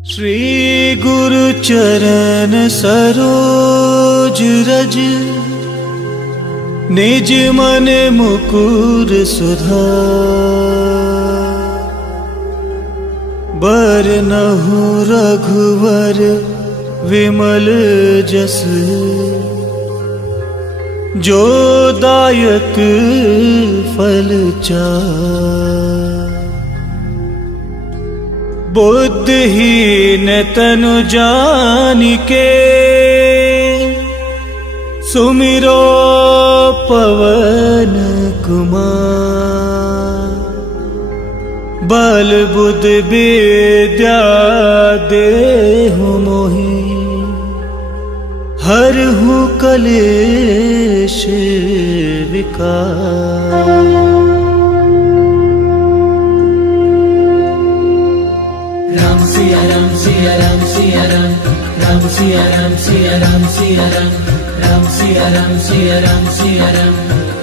श्री गुरु चरण सरोज रज, निज मन मुकुर सुधार। बरनहु रघुवर विमल जस, जो दायक फल चार। बुद्धिहीन तनु जानिके, सुमिरो पवन कुमार। बल बुद्ध विद्या देहु मोहि, हरहु कलेश विकार। राम सिया राम सिया राम सिया राम, राम सिया राम सिया राम सिया राम, राम सिया राम सिया राम सिया राम,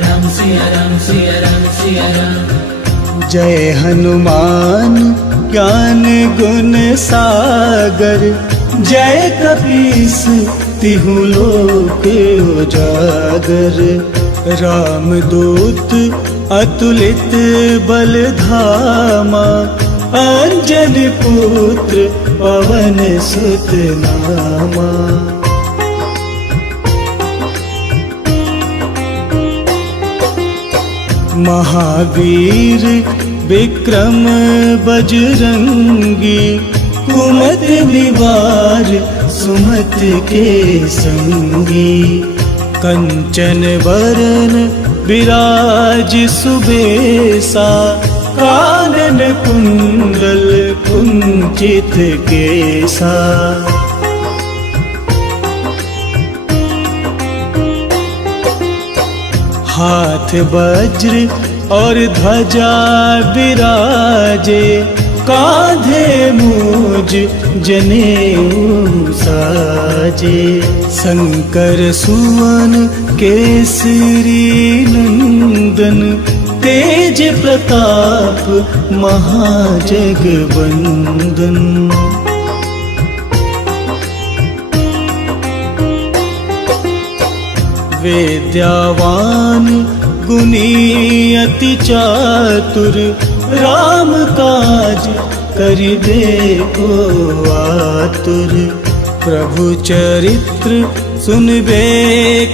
राम सिया राम सिया राम सिया राम। जय हनुमान ज्ञान गुण सागर, जय कपीस तिहु लोक उजागर। रामदूत अतुलित बल धामा, अंजन पुत्र पवन सुत नामा। महावीर विक्रम बजरंगी, कुमति निवार सुमति के संगी। कंचन वरन विराज सुबेसा, कानन कुंडल कुंचित केसा। हाथ वज्र और ध्वजा विराजे, कांधे मूज जनेऊ साजे। शंकर सुवन केसरी नंदन, तेज प्रताप महाजगवंदन। विद्यावान गुणी अति चातुर, राम काज करिबे को आतुर। प्रभु चरित्र सुनबे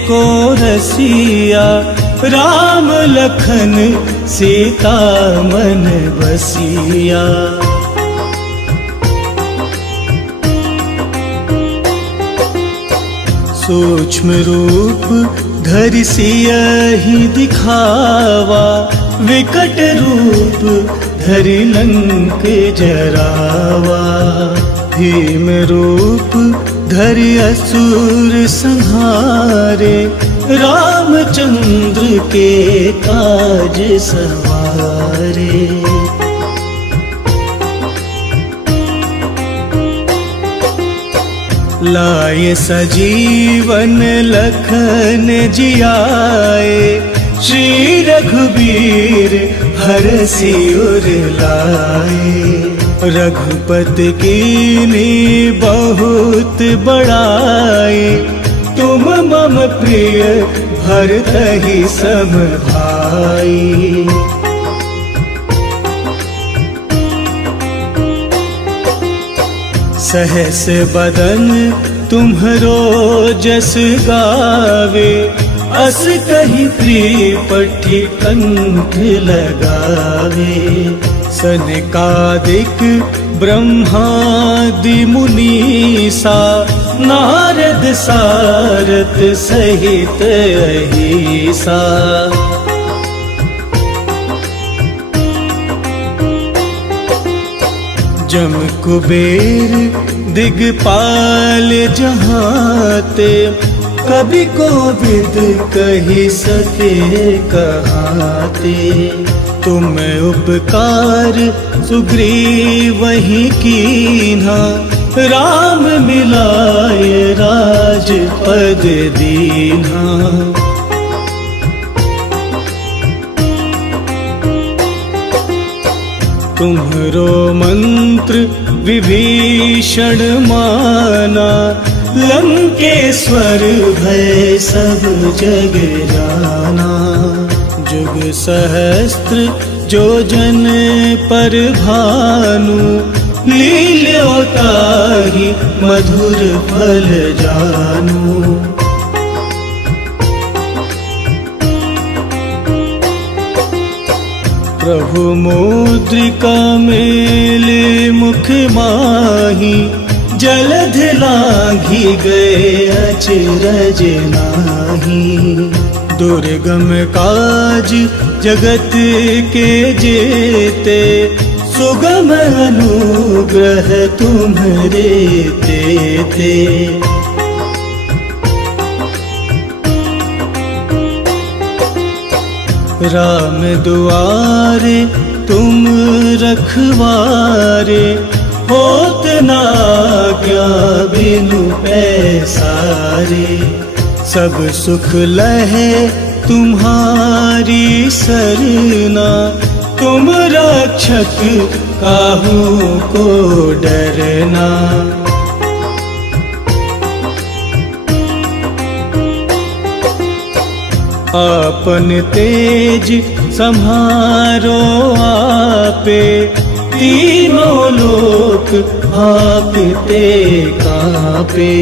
को रसिया, राम लखन सीता मन बसिया। सूक्ष्म रूप धरि सियहि दिखावा, विकट रूप धरि लंक जरावा। भीम रूप धरि असुर संहारे, रामचंद्र के काज सवारे। लाए सजीवन लखन जियाए, श्री रघुबीर हरषि उर लाए। रघुपति कीन्ही बहुत बड़ाई, तुम मम प्रिय भरतहि सम भाई। सहस बदन तुम्हरो जस गावे, अस कहि प्रियपट्ठी कंठ लगावे। सनकादिक ब्रह्मादि मुनीसा, नारद सारथ सहित अहिसा। जम कुबेर दिगपाल जहाते, कभी कोविद कही सके कहाते। तुम उपकार सुग्रीवहि कीन्हा, राम मिलाय राजपद दीन्हा। तुम्हरो मंत्र विभीषण माना, लंकेश्वर भय सब जग जाना। जुग सहस्त्र जो जन पर भानु, लील्योताहि मधुर फल जानू। प्रभु मुद्रिका मेले मुख माही, जलध लांघी गए अचरज नाही। दुर्गम काज जगत के जेते, सुगम अनुग्रह तुम्हरे तेते। राम दुआरे तुम रखवारे, होत ना क्या बिनु पैसारे। सब सुख लहे तुम्हारी सरना, तुम रक्षक काहू को डरना। आपन तेज सम्हारो आपे, तीनों लोक भापते कापे।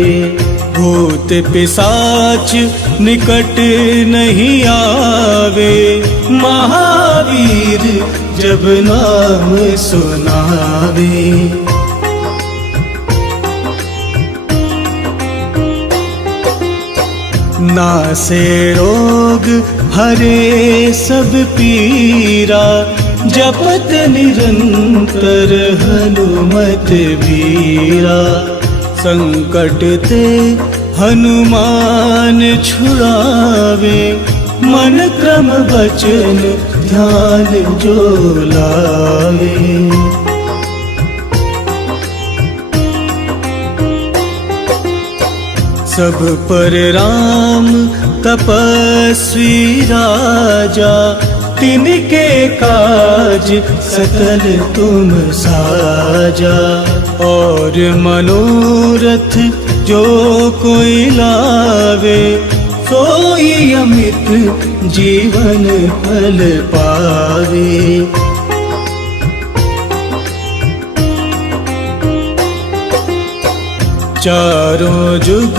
भूत पिशाच निकट नहीं आवे, महावीर जब नाम सुनावे। नासे रोग हरे सब पीरा, जपत निरंतर हनुमत बीरा। संकट ते हनुमान छुड़ावे, मन क्रम वचन ध्यान जो लावे। सब पर राम तपस्वी राजा, तिनके काज सकल तुम साजा। और मनोरथ जो कोई लावे, सोई अमित जीवन फल पावे। चारों जुग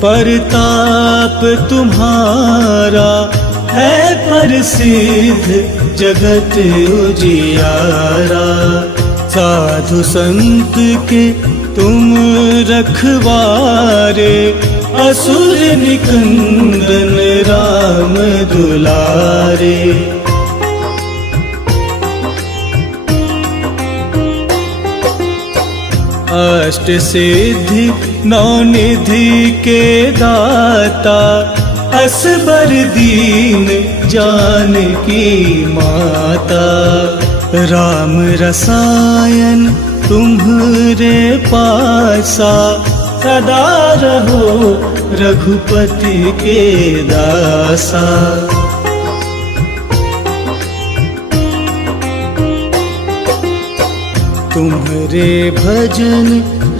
परताप तुम्हारा, है प्रसिद्ध जगत उजियारा। साधु संत के तुम रखवारे, असुर निकंदन राम दुलारे। अष्ट सिद्धि नौ निधि के दाता, असबर दीन जानकी माता। राम रसायन तुम्हरे पासा, सदा रहो रघुपति के दासा। तुम्हरे भजन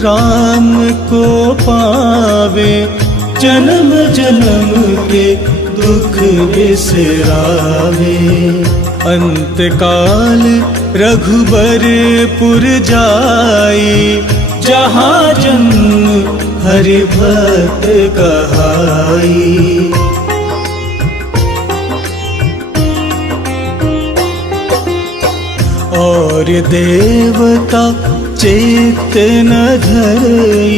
राम को पावे, जन्म जन्म के दुख बिसरावे। अंत काल रघुबरपुर जाई, जहाँ जन्म हरि भक्त कहाई। और देवता चेत न धरई,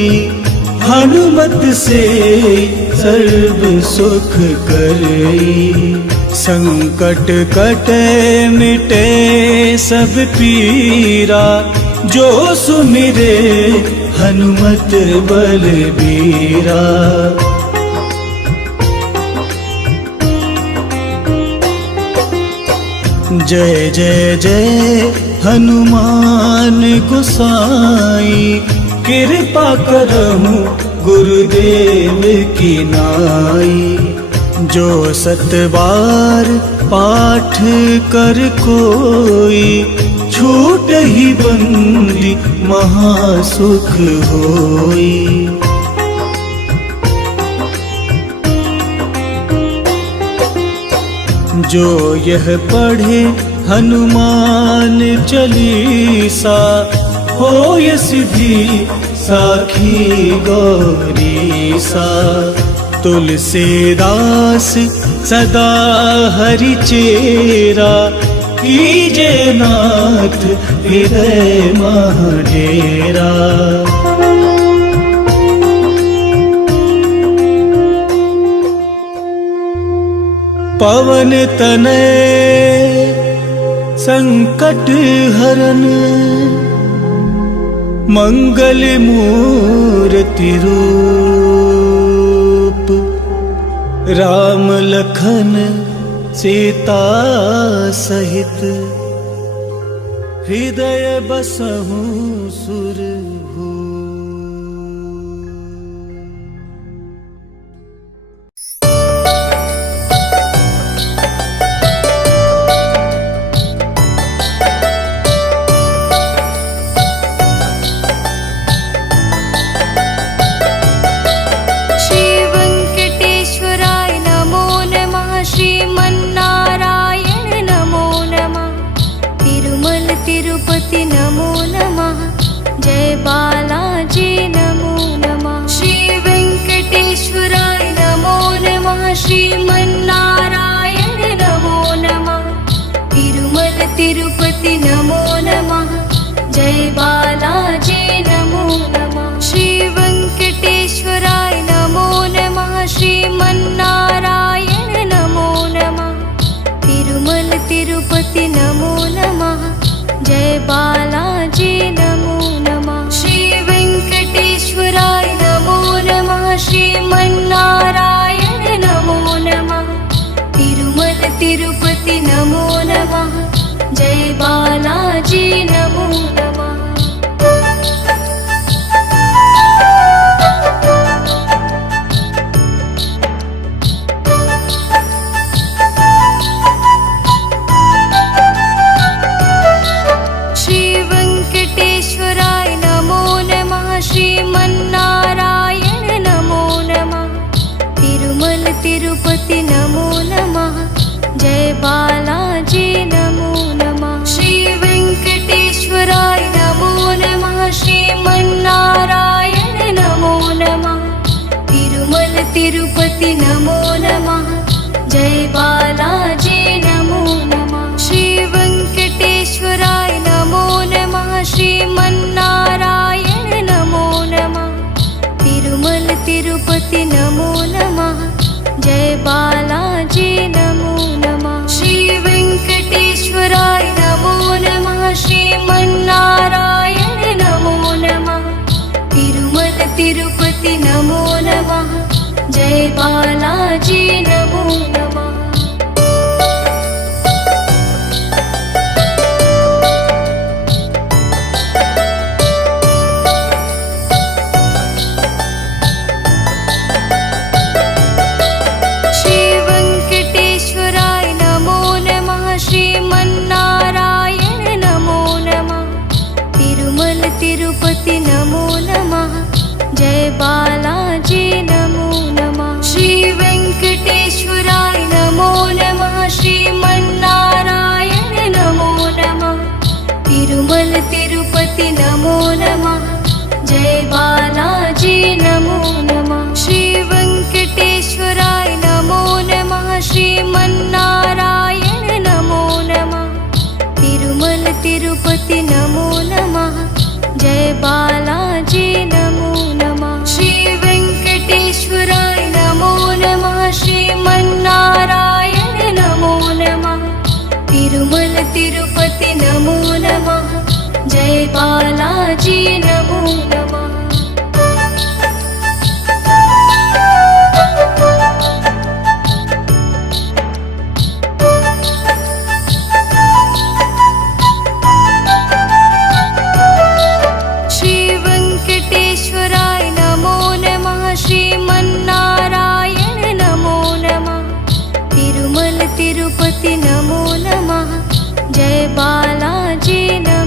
हनुमत से सर्व सुख करई। संकट कटे मिटे सब पीरा, जो सुमिरे हनुमत बलबीरा। जय जय जय हनुमान गोसाई, कृपा करहु गुरुदेव की नाई। जो 7 बार पाठ कर कोई, छूट ही बंदी महासुख होई। जो यह पढ़े हनुमान चालीसा, होय सिद्धि साखी गौरीसा। तुलसीदास सदा हरि चेरा, कीजे नाथ हृदय मह डेरा। पवन तनय संकट हरन, मंगल मूर्ति रूप। राम लखन सीता सहित, हृदय बसहु सुरभूप। तिरुपति नमो नमः, जय बालाजी नमो नमः। श्री वेंकटेश्वराय नमो नमः, श्रीमन्नारायण नमो नमः। तिरुमल तिरुपति नमो नमः, जय बालाजी नमो नमः। श्री वेंकटेश्वराय नमो नमः, श्रीमन्नारायण नमो नमः। तिरुमल तिरुपति नमो नमः, जय बालाजी नमो नमः। श्री वेंकटेश्वराय नमो नमः, श्रीमन्नारायण नमो नमः। तिरुमल तिरुपति नमो नमः, जय बालाजी नमो नमः। तिरुपति नमो नमः, जय बालाजी नमो नमः। श्री वेंकटेश्वराय नमो नमः, श्रीमन्नारायण नमो नमः। तिरुमल तिरुपति नमो नमः, जय बालाजी नमो नमः। श्री वेंकटेश्वराय नमो नमः, श्रीमन्नारायण नमो नमः। तिरुमल तिरुपति नमो नमः, जय बालाजी नमो नमः। श्री वेंकटेश्वराय नमो नमः, श्रीमन्नारायण नमो नमः। तिरुमल तिरुपति नमो नमः, जय बालाजी नमो नमः। तिरुपति नमो नमः, जय बालाजी नमो नमः। श्री वेंकटेश्वराय नमो नमः, श्रीमन्नारायण नमो नमः। तिरुमल तिरुपति नमो नमः, जय बालाजी नमो नमः। श्री वेंकटेश्वराय नमो नमः, श्रीमन्नारायण नमो नमः। तिरुमल तिरुपति नमो नमः, जय बालाजी नमो नमः। श्री वेंकटेश्वराय नमो नमः, श्रीमन्नारायण नमो नमः। तिरुमल तिरुपति नमो नमः, जय बालाजी नमो नमः। तिरुपति नमो नमः, जय बालाजी नमो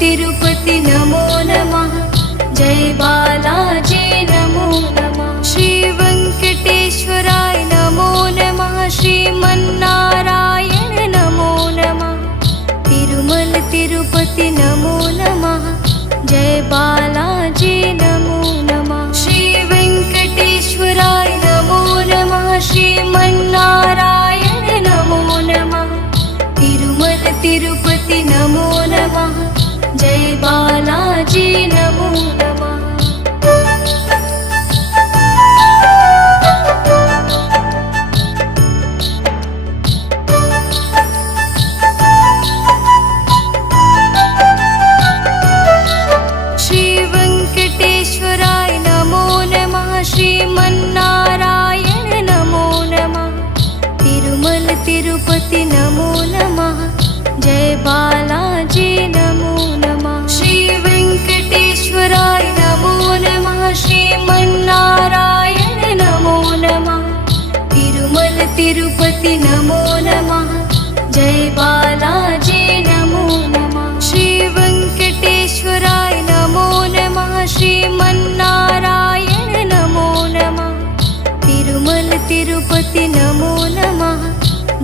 तिरुपति नमो नमः जय बालाजी नमो नमः श्री वेंकटेश्वराय नमो नमः श्रीमन्नारायण नमो नमः तिरुमल तिरुपति नमो नमः जय बालाजी नमो नमः श्री वेंकटेश्वराय नमो नमः श्रीमन्नारायण नमो नमः तिरुमल तिरुपति नमो नमः जय बालाजी नमो नमः श्री वेंकटेश्वराय नमो नमः श्रीमन्नारायण नमो नमः तिरुमल तिरुपति नमो नमः जय बालाजी नमो नमः श्री वेंकटेश्वराय नमो नमः श्रीमन्नारायण नमो नमः तिरुमल तिरुपति नमो नमः जय बालाजी नमो नमः श्री वेंकटेश्वराय नमो नमः श्रीमन्नारायण नमो नमः तिरुमल तिरुपति नमो नमः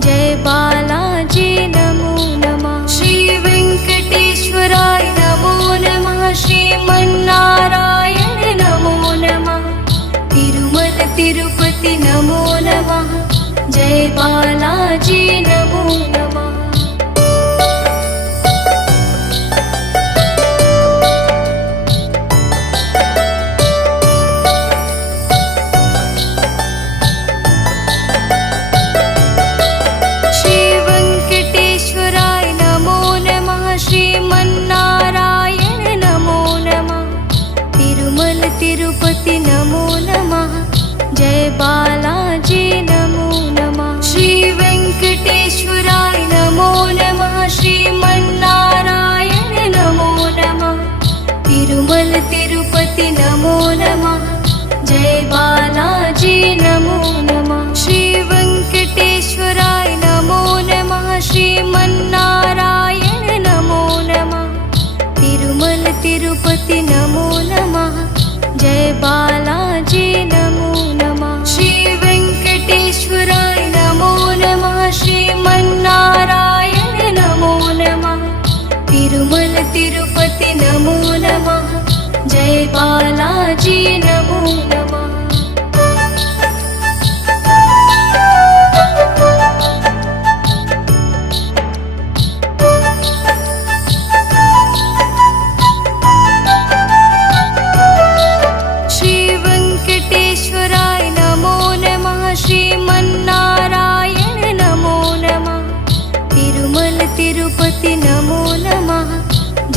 जय बालाजी नमो नमः श्री वेंकटेश्वराय नमो नमः श्रीमन्नारायण नमो नमः तिरुमल तिरुपति नमो नमः जय बालाजी नमो नमः श्री वेंकटेश्वराय नमो नमः श्रीमन्नारायण नमो नमः तिरुमल तिरुपति नमो नमः जय बालाजी नमो नमः श्री वेंकटेश्वराय नमो नमः श्रीमन्नारायण नमो नमः तिरुमल तिरुपति नमो नमः जय बालाजी नमो नमः श्री वेंकटेश्वराय नमो नमः श्रीमन्नारायण नमो नमः तिरुमल तिरुपति नमो नमः जय बालाजी नमो नमः श्री वेंकटेश्वराय नमो नमः श्रीमन्नारायण नमो नमः तिरुमल तिरुपति नमो नमः जय बालाजी नमो नमः श्री वेंकटेश्वराय नमो नमः श्रीमन्नारायण नमो नमः तिरुमल तिरुपति नमो नमः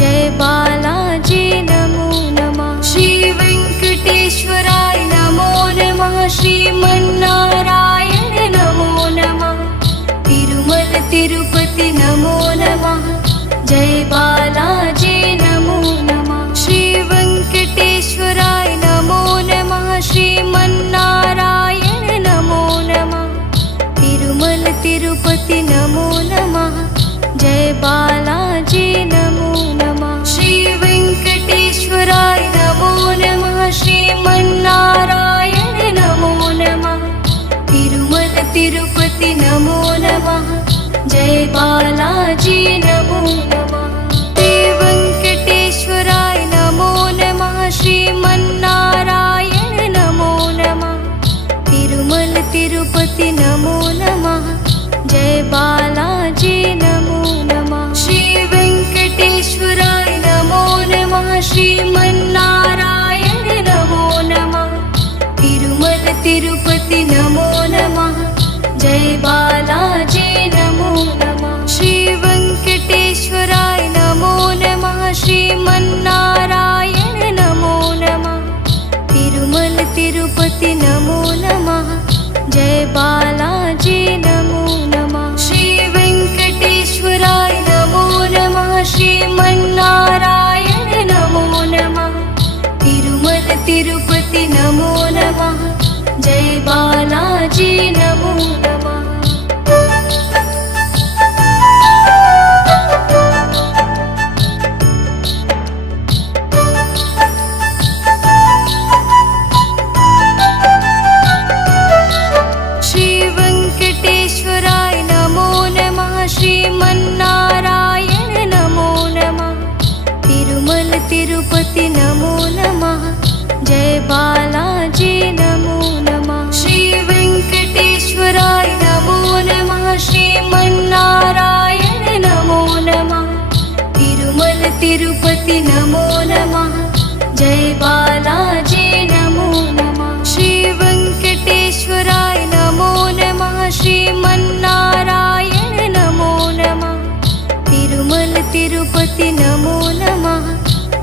जय बालाजी नमो नमः श्री वेंकटेश्वराय नमो नमः श्रीमन्नारायण नमो नमः तिरुमल तिरुपति नमो नमः जय बालाजी नमो नमः श्री वेंकटेश्वराय नमो नमः श्रीमन्नारायण नमो नमः तिरुमल तिरुपति नमो नमः जय बालाजी नमो नमः श्री वेंकटेश्वराय नमो नमः श्रीमन्नारायण नमो नमः तिरुमल तिरुपति नमो नमः जय बालाजी नमो नमः श्री वेंकटेश्वराय नमो नमः श्रीमन्नारायण नमो नमः तिरुमल तिरुपति नमो नमः जय बालाजी नमो नमः श्री वेंकटेश्वराय नमो नमः श्रीमन्नारायण नमो नमः तिरुमल तिरुपति नमो नमः जय बालाजी नमो नमः श्री तिरुपति नमो नमः जय बालाजी नमो नमः श्री वेंकटेश्वराय नमो नमः श्रीमन्नारायण नमो नमः तिरुमल तिरुपति नमो नमः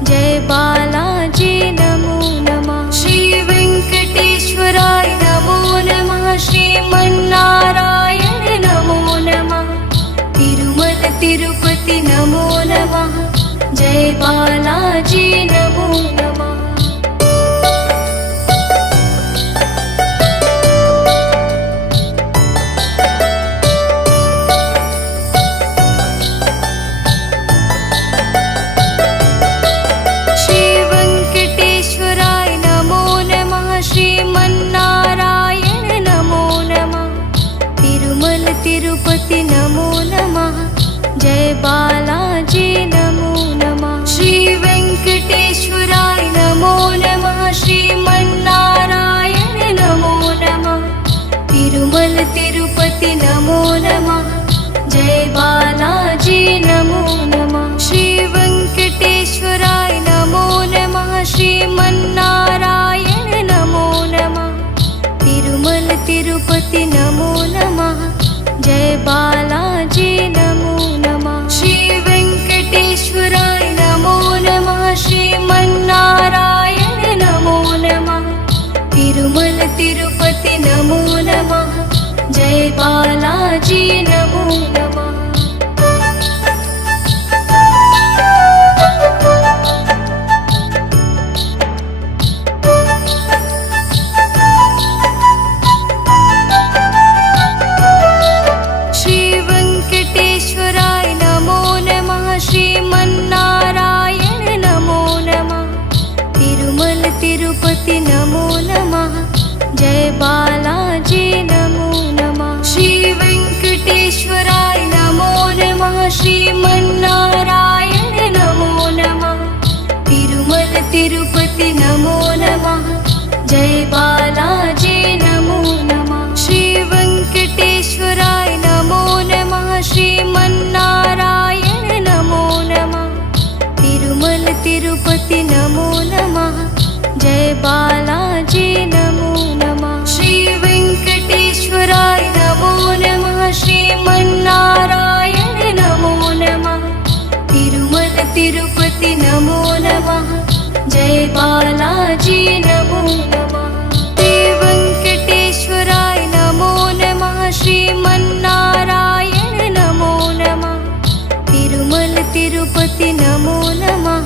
जय बालाजी नमो नमः श्री वेंकटेश्वराय नमो नमः श्रीमन्नारायण नमो नमः तिरुमल तिरुपति नमो नमः जय बालाजी नमो नमः श्री वेंकटेश्वराय नमो नमः श्रीमन्नारायण नमो नमः तिरुमल तिरुपति नमो नमः जय बालाजी नमो नमः श्री वेंकटेश्वराय नमो नमः श्रीमन्नारायण नमो नमः तिरुमल तिरुपति नमो नमः जय बालाजी नमो नमः श्री वेंकटेश्वराय नमो नमः श्रीमन्नारायण नमो नमः तिरुमल तिरुपति नमो नमः जय बालाजी नमो नमः श्री वेंकटेश्वराय नमो नमः श्रीमन्नारायण नमो नमः तिरुमल तिरुपति नमो नमः जय बालाजी नमो नमः श्री वेंकटेश्वराय नमो नमः श्रीमन्नारायण नमो नमः तिरुमल तिरुपति नमो नमः जय बालाजी नमो नमः श्री वेंकटेश्वराय नमो नमः श्रीमन्नारायण नमो नमः तिरुमल तिरुपति नमो नमः जय बालाजी नमो नमः श्री वेंकटेश्वराय नमो नमः श्रीमन्नारायण नमो नमः तिरुमल तिरुपति नमो नमः जय बालाजी नमो नमः श्री वेंकटेश्वराय नमो नमः श्रीमन्नारायण नमो नमः तिरुमल तिरुपति नमो नमः जय बालाजी नमो नमः श्री वेंकटेश्वराय नमो नमः श्रीमन्नारायण नमो नमः तिरुमल तिरुपति नमो नमः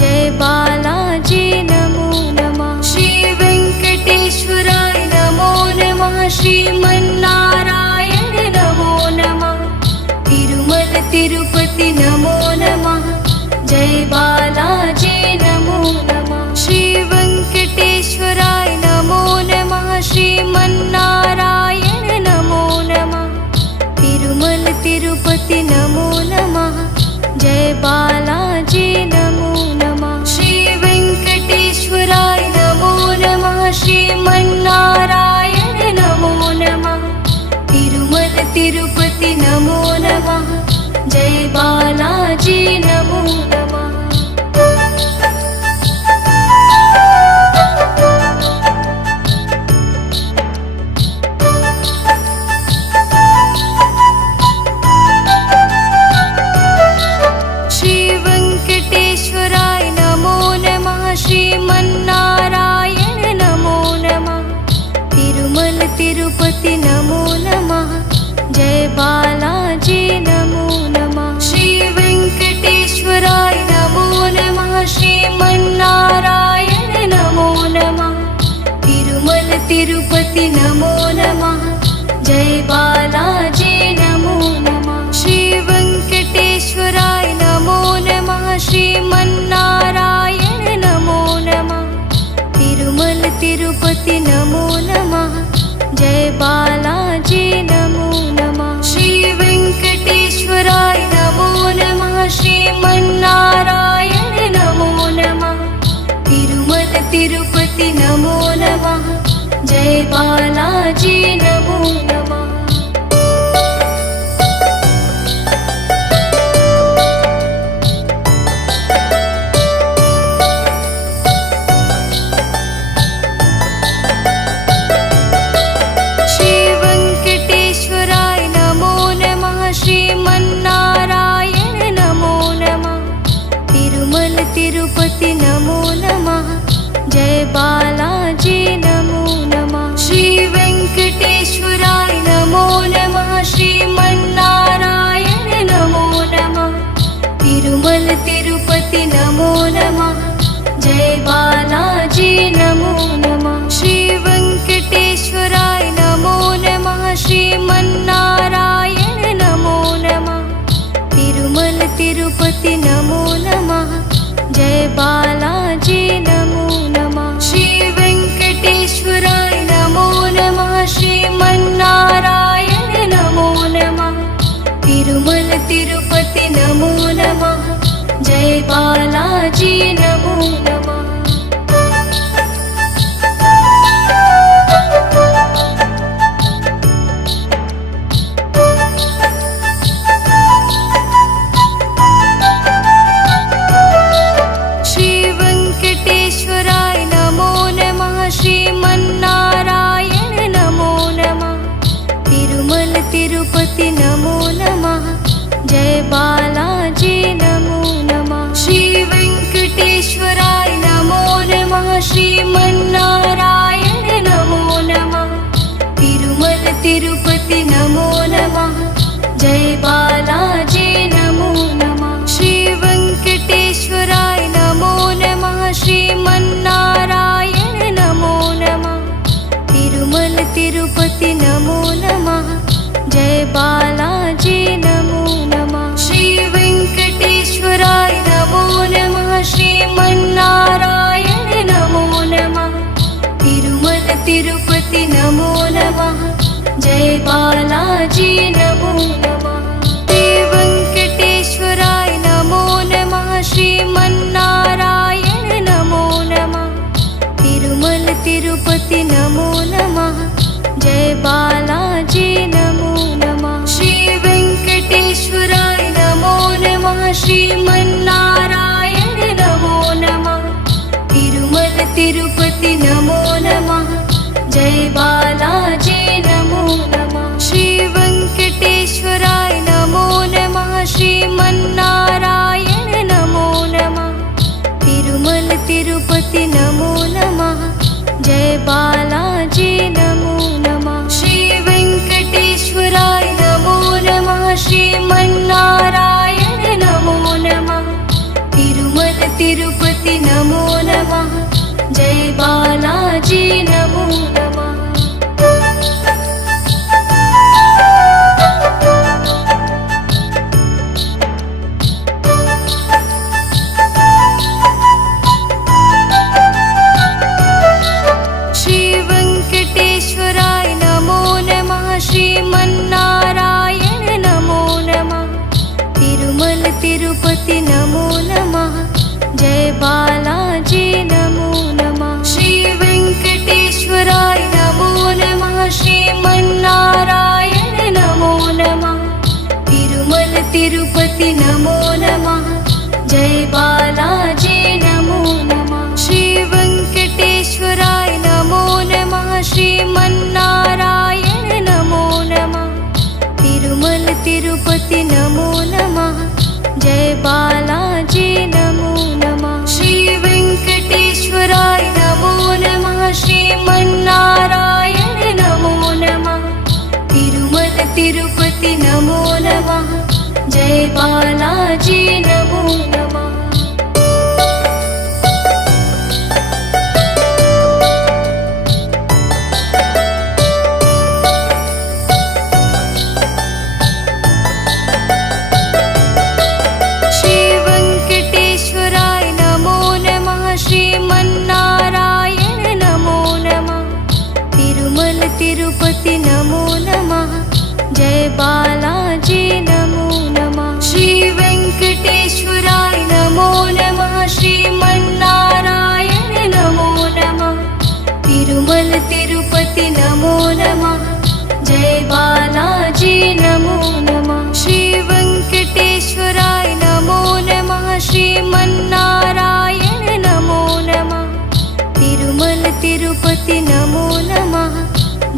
जय बालाजी नमो नमः श्री वेंकटेश्वराय नमो नमः श्रीमन्नारायण नमो नमः तिरुमल तिरुपति नमो नमः जय बालाजी नमो नमः श्री वेंकटेश्वराय नमो नमः श्रीमन्नारायण नमो नमः तिरुमल तिरुपति नमो नमः जय बालाजी नमो नमः श्री वेंकटेश्वराय नमो नमः श्रीमन्नारायण नमो नमः तिरुमल तिरुपति नमो नमः जय बालाजी नमो नमः श्री वेंकटेश्वराय नमो नमः श्रीमन्नारायण नमो नमः तिरुमल तिरुपति नमो नमः जय बालाजी नमो नमः श्री वेंकटेश्वराय नमो नमः श्रीमन्नारायण नमो नमः तिरुमल तिरुपति नमो नमः जय बालाजी नमो नमः श्री वेंकटेश्वराय नमो नमः श्रीमन्नारायण नमो नमः तिरुमल तिरुपति नमो नमः जय बालाजी नमो नमः श्री वेंकटेश्वराय नमो नमः श्रीमन्नारायण नमो नमः तिरुमल तिरुपति नमो नमः जय बालाजी नमो नमः तिरुपति नमो नमः। जय बालाजी नमो नमः। श्री वेंकटेश्वराय नमो नमः। श्रीमन्नारायण नमो नमः। तिरुमल तिरुपति नमो नमः। जय बालाजी नमो नमः। श्री वेंकटेश्वराय नमो नमः। श्रीमन्नारायण नमो नमः। तिरुमल तिरुपति नमो नमः। जय बालाजी नमो नमः। श्री वेंकटेश्वराय नमो नमः। श्रीमन्नारायण नमो नमः। तिरुमल तिरुपति नमो नमः। जय बालाजी नमो नमः। श्री वेंकटेश्वराय नमो नमः। श्रीमन्नारायण नमो नमः। तिरुमल तिरुपति नमो नमः। जय बालाजी नमो नमः। श्री वेंकटेश्वराय नमो नमः। श्रीमन्नारायण नमो नमः। तिरुमल तिरुपति नमो नमः। जय बालाजी नमो नमः। श्री वेंकटेश्वराय नमो नमः। श्रीमन्नारायण नमो नमः। तिरुमल तिरुपति नमो नमः। जय बालाजी नमो नमः। श्री वेंकटेश्वराय नमो नमः। श्रीमन्नारायण नमो नमः। तिरुमल तिरुपति नमो नमः। जय बालाजी नमो नमः। श्री वेंकटेश्वराय नमो नमः। श्रीमन्नारायण नमो नमः। तिरुमल तिरुपति नमो नमः। जय बालाजी नमो नमः। श्री वेंकटेश्वराय नमो नमः। श्रीमन्नारायण नमो नमः। तिरुमल तिरुपति नमो नमः। जय बालाजी नमो नमः। श्री वेंकटेश्वराय नमो नमः। श्रीमन्नारायण नमो नमः। तिरुमल तिरुपति नमो नमः। जय बालाजी नमो नमः। श्री वेंकटेश्वराय नमो नमः। श्रीमन्नारायण नमो नमः। तिरुमल तिरुपति नमो नमः। जय बालाजी नमो नमः। श्री वेंकटेश्वराय नमो नमः। श्रीमन्नारायण नमो नमः। तिरुमल तिरुपति नमो नमः। जय बालाजी नमो नमः। श्री वेंकटेश्वराय नमो नमः। श्रीमन्नारायण नमो नमः। तिरुमल तिरुपति नमो नमः। जय बालाजी नमो नमः। श्री वेंकटेश्वराय नमो नमः। श्रीमन्नारायण नमो नमः। तिरुमल तिरुपति नमो नमः। जय बालाजी नमो नमः। श्री वेंकटेश्वराय नमो नमः। श्रीमन्नारायण नमो नमः। तिरुमल तिरुपति नमो नमः। जय बालाजी नमो नमः। श्री वेंकटेश्वराय नमो नमः। श्रीमन्नारायण नमो नमः। तिरुमल तिरुपति नमो नमः। जय बालाजी नमो नमः। श्री वेंकटेश्वराय नमो नमः। श्रीमन्नारायण नमो नमः। तिरुमल तिरुपति नमो नमः। जय बालाजी नमो नमः। श्री वेंकटेश्वराय नमो नमः। श्रीमन्नारायण नमो नमः। तिरुमल तिरुपति नमो नमः।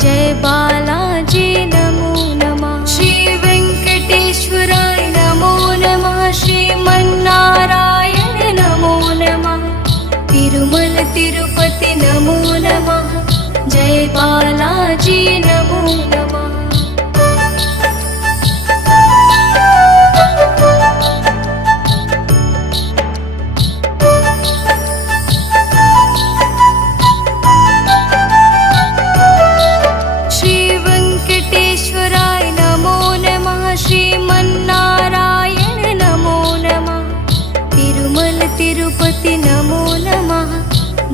जय बालाजी नमो नमः। श्री वेंकटेश्वराय नमो नमः। श्रीमन्नारायण नमो तिरुपति नमो नमः।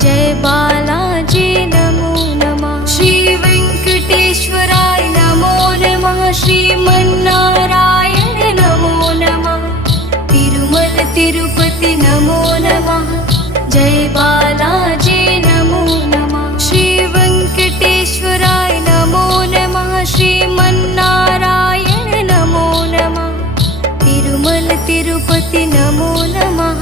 जय बालाजी नमो नमः। श्री वेंकटेश्वराय नमो नमः। श्रीमन्नारायण नमो नमः। तिरुमल तिरुपति नमो नमः। जय बालाजी नमो नमः। श्री वेंकटेश्वराय नमो नमः। श्रीमन्नारायण नमो नमः। तिरुमल तिरुपति नमो नमः।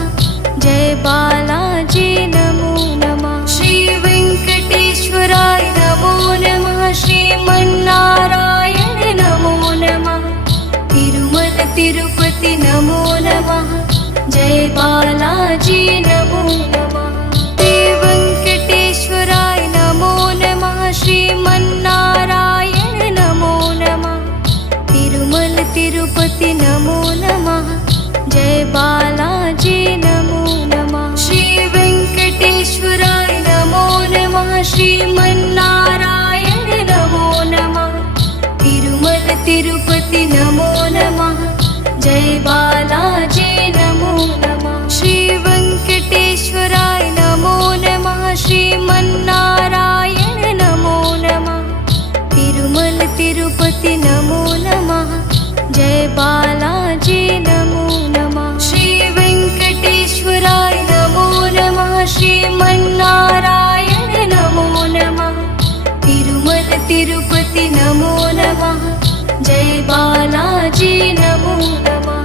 जय बालाजी नमो नमः। श्री वेंकटेश्वराय नमो नमः। श्रीमन्नारायण नमो नमः। तिरुमल तिरुपति नमो नमः। जय बालाजी नमो नमः। श्री वेंकटेश्वराय नमो नमः। श्रीमन्नारायण नमो नमः। तिरुमल तिरुपति नमो नमः। जय बालाजी नमो नमः। श्री वेंकटेश्वराय नमो नमः। श्रीमन्नारायण नमो नमः। तिरुमल तिरुपति नमो नमः। जय बालाजी नमो नमः। श्री वेंकटेश्वराय नमो नमः। श्रीमन्नारायण नमो नमः। तिरुमल तिरुपति नमो नमः। जय बालाजी नमो नमः। श्री वेंकटेश्वराय नमो नमः। श्रीमन्नारायण नमो नमः। तिरुमल तिरुपति नमो नमः। जय बालाजी नमो नमः।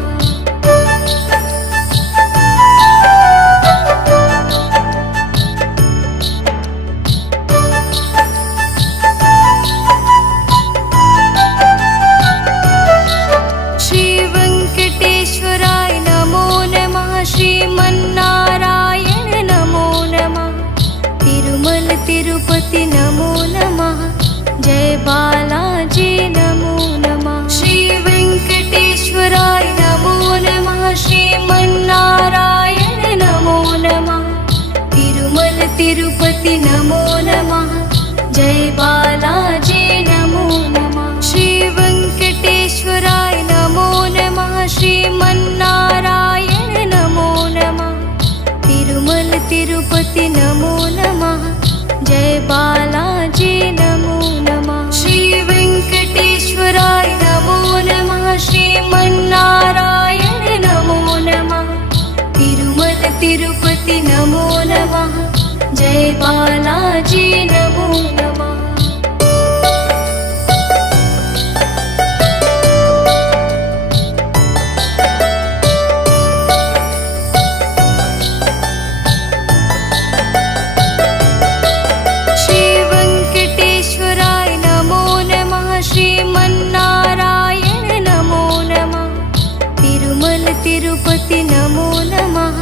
श्री वेंकटेश्वराय नमो नमः। श्रीमन्नारायण नमो नमः। तिरुमल तिरुपति नमो नमः। जय बालाजी नमो नमः। श्री वेंकटेश्वराय नमो नमः। श्रीमन्नारायण नमो नमः। तिरुमल तिरुपति नमो नमः। जय बालाजी नमो नमः। श्री वेंकटेश्वराय नमो नमः। श्रीमन्नारायण नमो नमः। तिरुमल तिरुपति नमो नमः। जय बालाजी नमो नमः। श्री वेंकटेश्वराय नमो नमः। श्रीमन्नारायण नमो नमः। तिरुमल तिरुपति नमो नमः। जय बालाजी नमो नमः। श्री वेंकटेश्वराय नमो नमः। श्रीमन्नारायण नमो नमः। तिरुमल तिरुपति नमो नमः।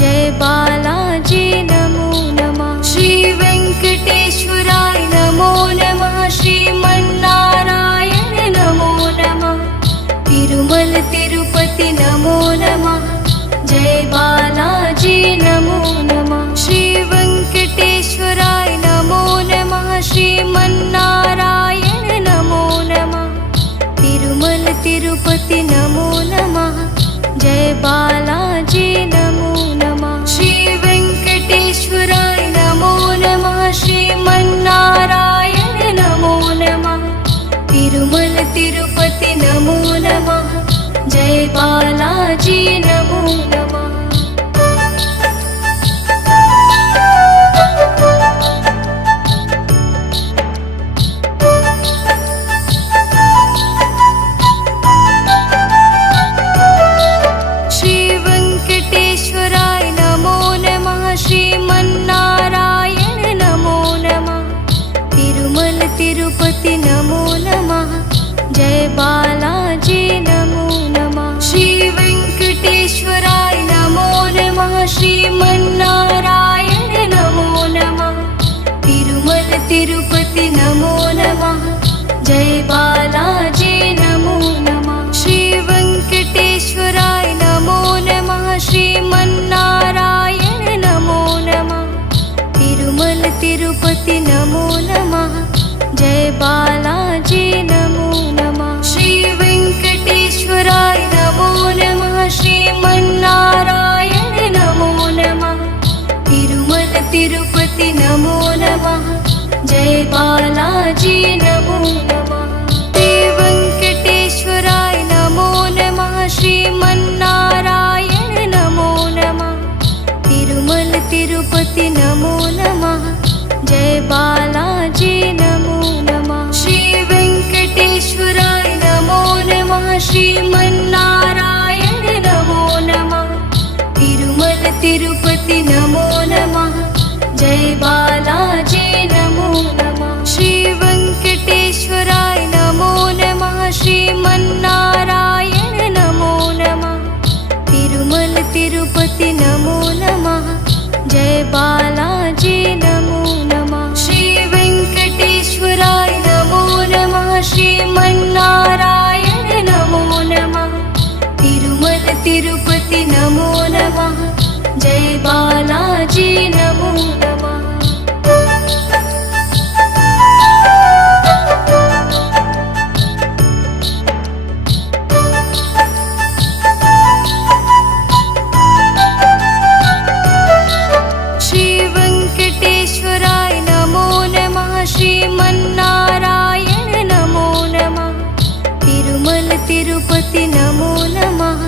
जय बालाजी नमो नमः। श्री वेंकटेश्वराय नमो नमः। श्रीमन्नारायण नमो नमः। तिरुमल तिरुपति नमो नमः। जय बालाजी नमो नमः। श्री वेंकटेश्वराय नमो नमः। श्रीमन्नारायण नमो नमः। तिरुमल तिरुपति नमो नमः। जय बालाजी नमो नमः। श्री वेंकटेश्वराय नमो नमः। श्रीमन्नारायण नमो नमः। तिरुमल तिरुपति नमो नमः। जय बालाजी नमो नमः। श्री वेंकटेश्वराय नमो नमः। श्रीमन्नारायण नमो नमः। तिरुमल तिरुपति नमो नमः। जय बालाजी नमो नमः। श्री वेंकटेश्वराय नमो नमः। श्रीमन्नारायण नमो नमः। तिरुमल तिरुपति नमो नमः। जय बालाजी नमो नमः। श्री वेंकटेश्वराय नमो नमः। श्रीमन्नारायण नमो नमः। तिरुमल तिरुपति नमो नमः। जय बालाजी नमो नमः। श्री वेंकटेश्वराय नमो नमः। श्रीमन्नारायण नमो नमः। तिरुपति नमो नमः जय बालाजी नमो नमः श्री वेंकटेश्वराय नमो नमः श्रीमन्नारायण नमो नमः तिरुमल तिरुपति नमो नमः जय बालाजी नमो नमः श्री वेंकटेश्वराय नमो नमः श्रीमन्नारायण नमो नमः तिरुमल तिरुपति नमो नमः जय बालाजी नमो नमः श्री वेंकटेश्वराय नमो नमः श्रीमन्नारायण नमो नमः तिरुमल तिरुपति नमो नमः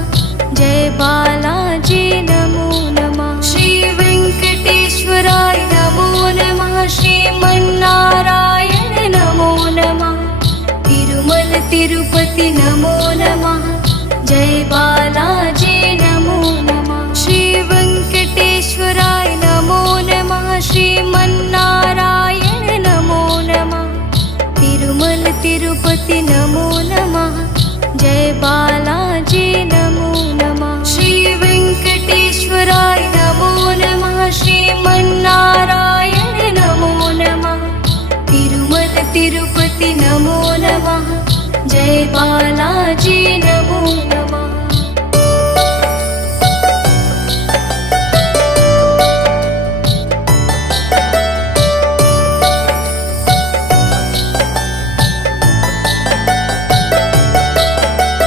जय बालाजी नमो नमः श्री वेंकटेश्वराय नमो नमः श्रीमन्नारायण नमो नमः तिरुमल तिरुपति नमो नमः जय बालाजी नमो नमः श्री वेंकटेश्वराय नमो नमः श्रीमन्नारायण नमो नमः तिरुमल तिरुपति नमो नमः जय बालाजी नमो नमः श्री वेंकटेश्वराय नमो नमः श्रीमन्नारायण नमो नमः तिरुमल तिरुपति नमो नमः जय बालाजी नमो नमः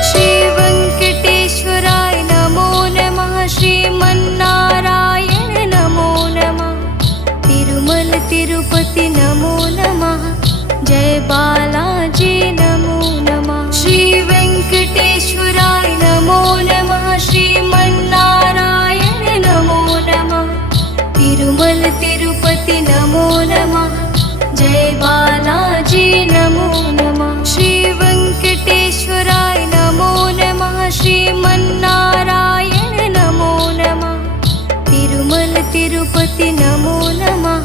श्री वेंकटेश्वराय नमो नमः श्रीमन्नारायण नमो नमः तिरुमल तिरुपति नमो नमः जय बालाजी नमो नमः श्री वेंकटेश्वराय नमो नमः श्रीमन्नारायण नमो नमः तिरुमल तिरुपति नमो नमः जय बालाजी नमो नमः श्री वेंकटेश्वराय नमो नमः श्रीमन्नारायण नमो नमः तिरुमल तिरुपति नमो नमः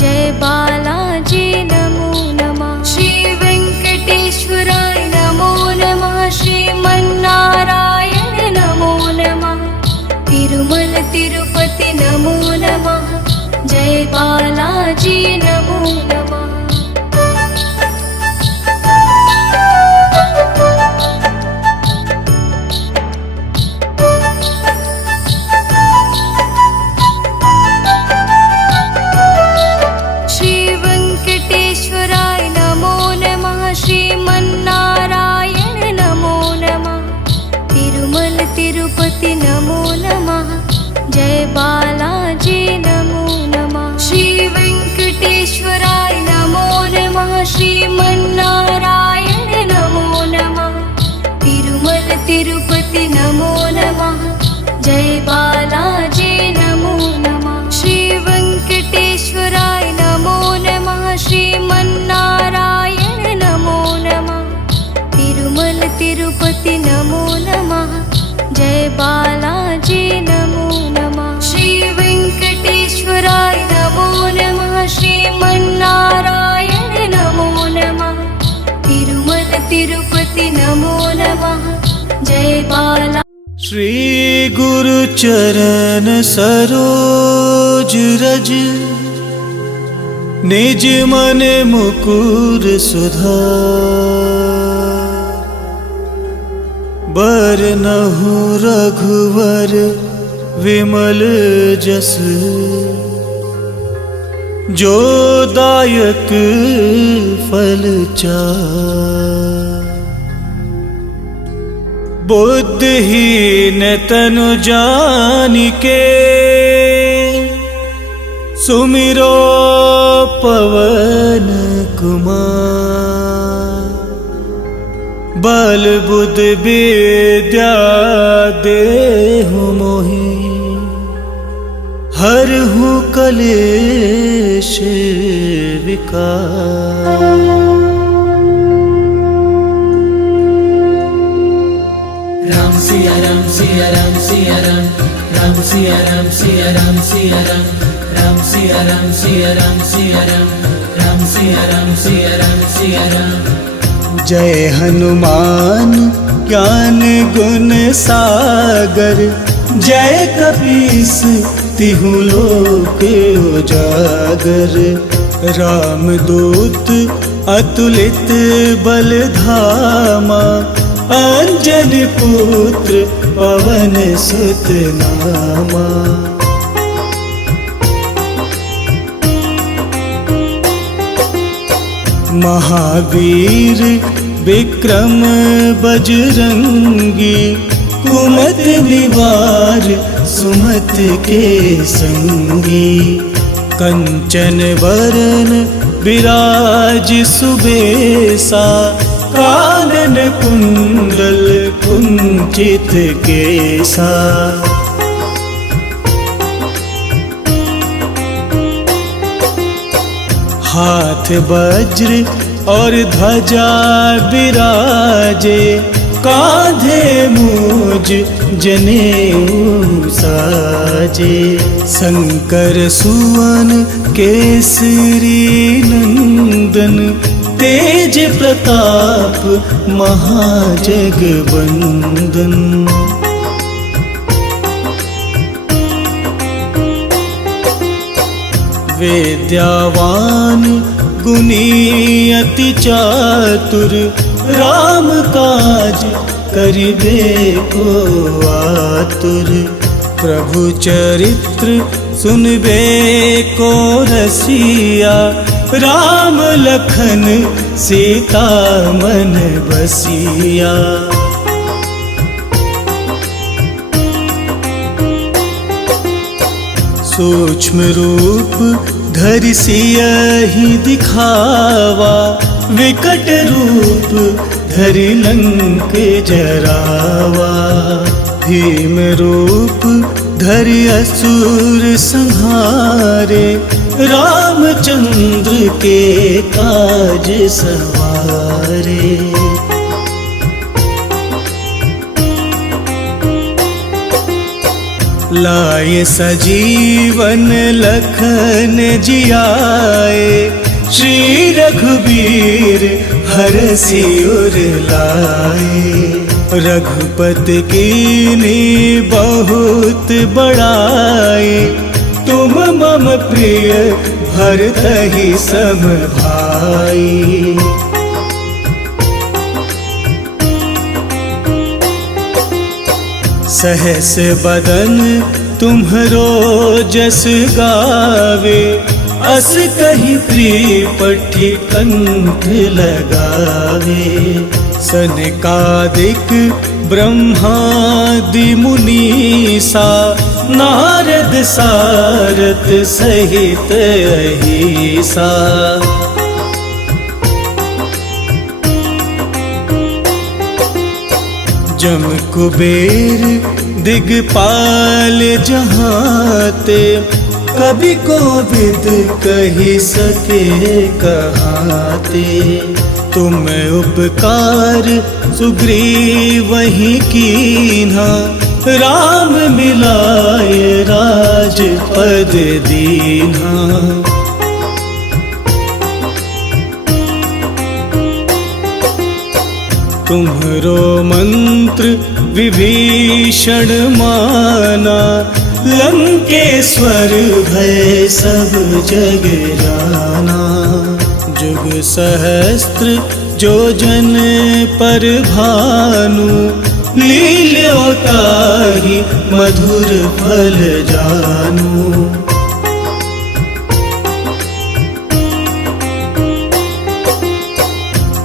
जय बालाजी नमो नमः श्री वेंकटेश्वराय नमो नमः श्रीमन्नारायण नमो नमः तिरुमल तिरुपति नमो नमः जय बालाजी नमो नमः श्री वेंकटेश्वराय नमो नमः श्रीमन्नारायण नमो नमः तिरुमल तिरुपति नमो नमः जय बालाजी नमो नमः श्री वेंकटेश्वराय नमो नमः श्रीमन्नारायण नमो नमः तिरुमल तिरुपति नमो नमः जय बालाजी नमो नमः श्री वेंकटेश्वराय नमो नमः श्रीमन्नारायण नमो नमः तिरुमल तिरुपति नमो नमः जय बालाजी नमो नमः श्री वेंकटेश्वराय नमो नमः श्रीमन्नारायण नमो नमः तिरुमल तिरुपति नमो नमः जय बाला श्री गुरु चरण सरोज रज निज मन मुकुर सुधार बरनहु रघुवर विमल जस जो दायक फल चार बुद्धिहीन तनु जानिके सुमिरो पवन कुमार बल बुद्ध विद्या देहु मोहि हरहु कलेश विकार Ram Siya Ram Siya Ram Siya Ram Ram Siya Ram Siya Ram Siya Ram Ram Siya Ram Siya Ram Siya Ram Ram Siya Ram Siya Ram Siya Ram जय हनुमान ज्ञान गुण सागर, जय कपीस तिहु लोक उजागर। रामदूत अतुलित बल धामा, अंजनी पुत्र पवन सुत नामा। महावीर विक्रम बजरंगी, कुमत निवार सुमत के संगी। कंचन बरन विराज सुबेसा, कानन कुंडल कुंचित केसा। हाथ वज्र और ध्वजा विराजे, कांधे मूज जनेऊ साजे। शंकर सुवन केसरी नंदन, तेज प्रताप महाजगवंदन। विद्यावान गुणी अति चातुर, राम काज करिबे को आतुर। प्रभु चरित्र सुनबे को रसिया, राम लखन सीता मन बसिया। सूक्ष्म रूप धरि सियहि दिखावा, विकट रूप धरि लंक जरावा। भीम रूप धरि असुर संहारे, रामचंद्र के काज सवारे। लाए सजीवन लखन जियाए, श्री रघुबीर हरषि उर लाए। रघुपति कीन्ही बहुत बड़ाई, तुम मम प्रिय भरतहि सम भाई। सहस बदन तुम्हरो जस गावे, अस कहि प्रियपठि कंठ लगावे। सनकादिक ब्रह्मादि मुनीसा, नारद सारथ सहित अहिसा। जम कुबेर दिगपाल जहाते, कवि कोविद कहि सके कहाते। तुम उपकार सुग्रीवहि कीन्हा, राम मिलाए राजपद दीन्हा। तुम्हरो मंत्र विभीषण माना, लंकेश्वर भय सब जग जाना। जुग सहस्त्र जो जन पर भानु, लील्योताहि मधुर फल जानू।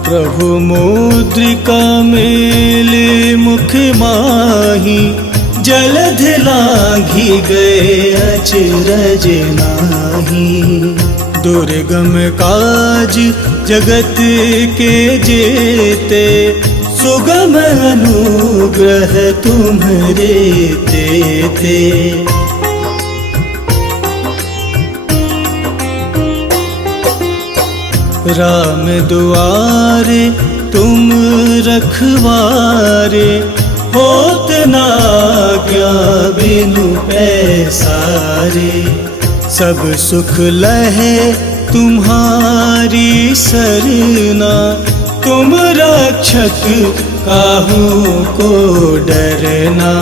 प्रभु मुद्रिका मेले मुख माही, जलध लांघी गए अचरज नाही। दुर्गम काज जगत के जेते, सुगम अनुग्रह तुम्हरे तेते। राम दुआरे तुम रखवारे, होत ना क्या बिनु पैसारे। सब सुख लहे तुम्हारी सरना, तुम रक्षक काहू को डरना।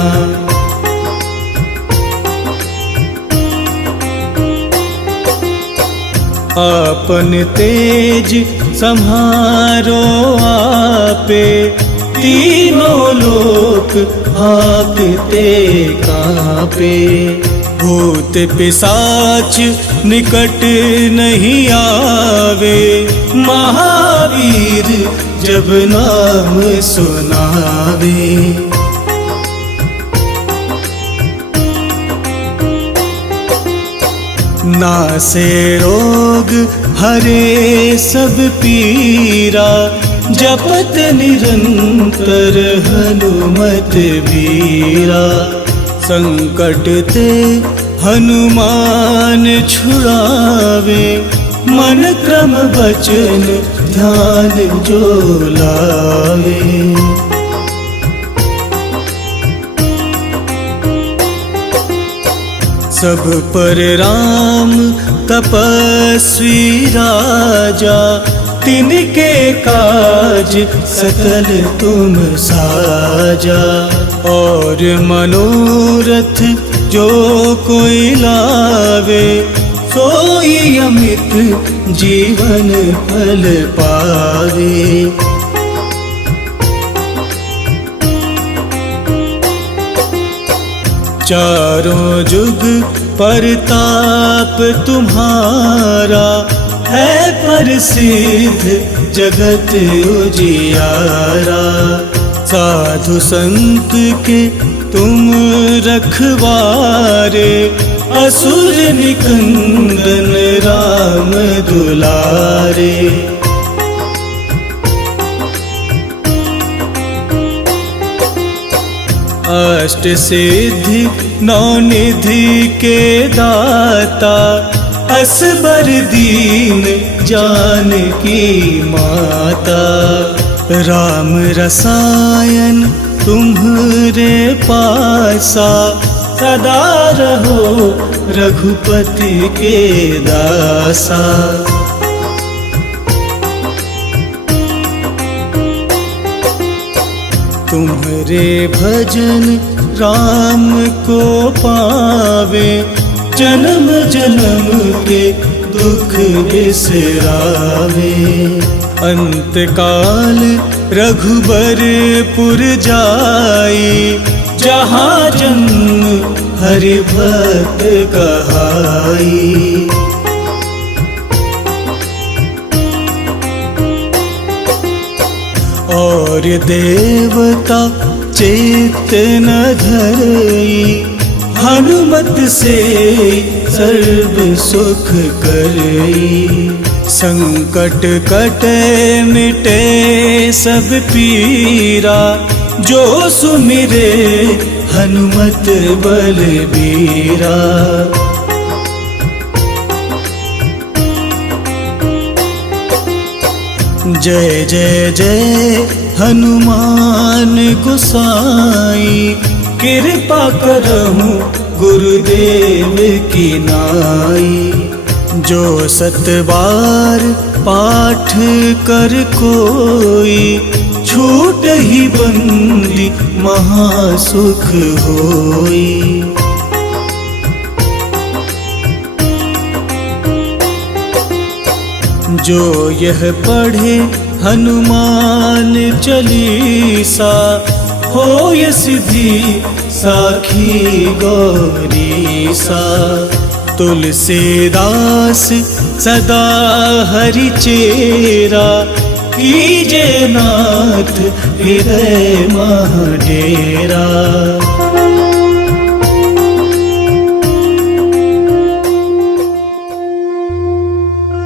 अपन तेज सम्हारो आपे, तीनों लोक हाँकते कांपे। भूत पिशाच निकट नहीं आवे, महावीर जब नाम सुनावे। नासे रोग हरे सब पीरा, जपत निरंतर हनुमत वीरा। संकट ते हनुमान छुड़ावे, मन क्रम वचन ध्यान जो लावे। सब पर राम तपस्वी राजा, तिनके काज सकल तुम साजा। और मनोरथ जो कोई लावे, सोई अमित जीवन फल पावे। चारों जुग परताप तुम्हारा, है प्रसिद्ध जगत उजियारा। साधु संत के तुम रखवारे, असुर निकंदन राम दुलारे। अष्ट सिद्धि नौ निधि के दाता, असबर दीन जानकी माता। राम रसायन तुम्हरे पासा, सदा रहो रघुपति के दासा। तुम्हरे भजन राम को पावे, जन्म जन्म के दुख बिसरावे। अंत काल रघुबरपुर जाई, जहाँ जन्म हरि भक्त कहाई। और देवता चेत न धरई, हनुमत से सर्व सुख करई। संकट कटे मिटे सब पीरा, जो सुमिरे हनुमत बलबीरा। जय जय जय हनुमान गोसाई, कृपा करहु गुरुदेव की नाई। जो 7 बार पाठ कर कोई, छूट ही बंदी महासुख होई। जो यह पढ़े हनुमान चालीसा, होय सिद्धि साखी गौरीसा। तुलसीदास सदा हरि चेरा, कीजे नाथ हृदय मह डेरा।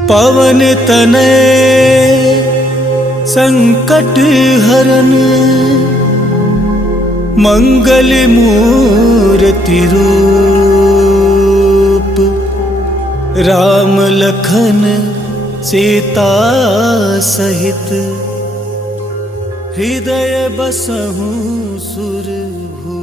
पवन तनय संकट हरन, मंगल मूर्ति रूप। राम लखन सीता सहित हृदय बसहूँ सुर भू